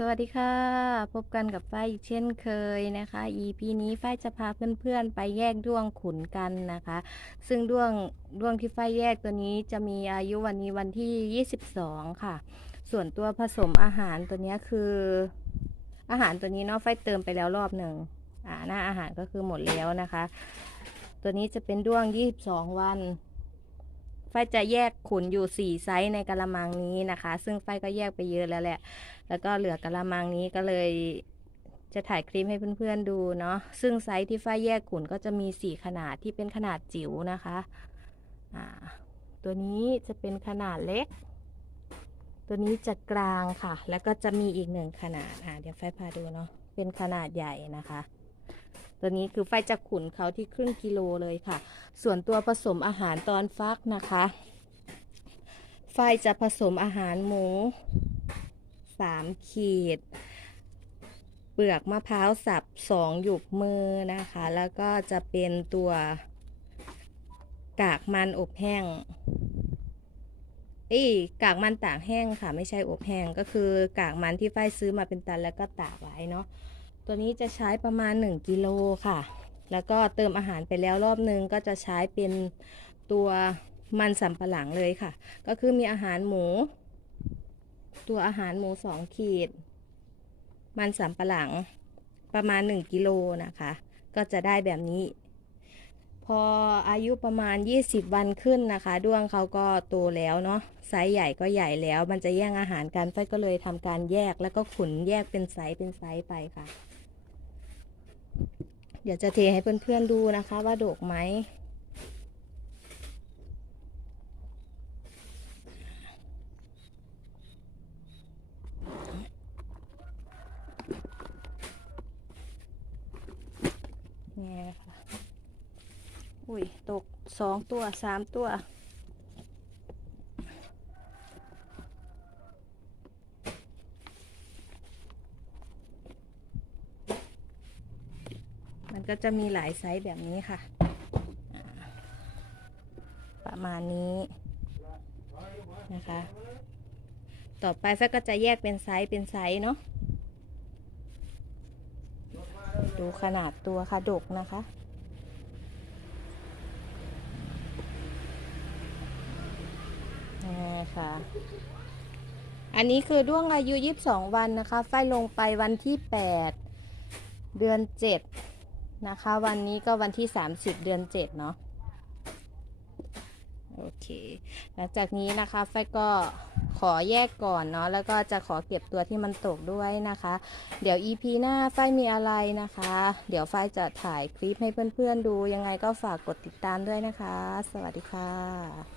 สวัสดีค่ะ พบกันกับฝ้ายอีกเช่นเคยนะคะ EP นี้ฝ้ายจะพาเพื่อนๆ ไปแยกด้วงขุนกันนะคะ ซึ่งด้วงด้วงที่ฝ้ายแยกตัวนี้จะมีอายุวันนี้วันที่ 22 ค่ะ ส่วนตัวผสมอาหารตัวนี้คือ อาหารตัวนี้เนาะฝ้ายเติมไปแล้วรอบหนึ่งอ่าหน้าอาหารก็คือหมดแล้วนะคะ ตัวนี้จะเป็นด้วง 22 วัน ฝ้ายจะแยกขุนอยู่ 4 ไซส์ในกะละมังนี้นะคะ ซึ่งฝ้ายก็แยกไปเยอะแล้วแหละ แล้วก็เหลือกะละมังนี้ก็เลยจะถ่ายคลิปให้เพื่อนๆดูเนาะ ซึ่งไซส์ที่ฝ้ายแยกขุนก็จะมี 4 ขนาดที่เป็นขนาดจิ๋วนะคะอ่าตัวนี้จะเป็นขนาดเล็ก ตัวนี้จะกลางค่ะ แล้วก็จะมีอีกหนึ่งขนาด อ่าเดี๋ยวฝ้ายพาดูเนาะ เป็นขนาดใหญ่นะคะ ตัวนี้คือฝ้ายจะขุนเขาที่ครึ่งกิโลเลยค่ะ ส่วนตัวผสมอาหารตอนฟักนะคะฝ้ายจะผสมอาหารหมูสามขีด เปลือกมะพร้าวสับสองหยุกมือนะคะ แล้วก็จะเป็นตัวกากมันอบแห้งอีกากมันตากแห้งค่ะ ไม่ใช่อบแห้งก็คือกากมันที่ฝ้ายซื้อมาเป็นตันแล้วก็ตากไว้เนาะ ตัวนี้จะใช้ประมาณ 1กิโลค่ะ แล้วก็เติมอาหารไปแล้วรอบนึงก็จะใช้เป็นตัวมันสำปะหลังเลยค่ะ ก็คือมีอาหารหมู ตัวอาหารหมูสองขีด มันสำปะหลังประมาณ 1กิโลนะคะ ก็จะได้แบบนี้ พออายุประมาณ 20 วันขึ้นนะคะ ด้วงเขาก็โตแล้วเนาะไซส์ใหญ่ก็ใหญ่แล้ว มันจะแย่งอาหารกันฝ้ายก็เลยทำการแยกแล้วก็ขุนแยกเป็นไซส์เป็นไซส์ไปค่ะ เดี๋ยวจะเทให้เพื่อนๆดูนะคะว่าโดกไหม นี่ค่ะ อุ้ย ตกสองตัวสามตัว ก็จะมีหลายไซส์แบบนี้ค่ะ ประมาณนี้นะคะ ต่อไปแฟก็จะแยกเป็นไซส์เป็นไซส์เนาะดูขนาดตัวค่ะดกนะคะนี่ค่ะ อันนี้คือด้วงอายุ 22 วันนะคะ ไฟลงไปวันที่ 8 เดือน 7 นะคะ วันนี้ก็วันที่ 30 เดือน 7 เนาะโอเคหลังจากนี้นะคะไฟก็ขอแยกก่อนเนาะแล้วก็จะขอเก็บตัวที่มันตกด้วยนะคะ เดี๋ยว EP หน้าฝ้ายมีอะไรนะคะ เดี๋ยวฝ้ายจะถ่ายคลิปให้เพื่อนๆดูยังไงก็ฝากกดติดตามด้วยนะคะ สวัสดีค่ะ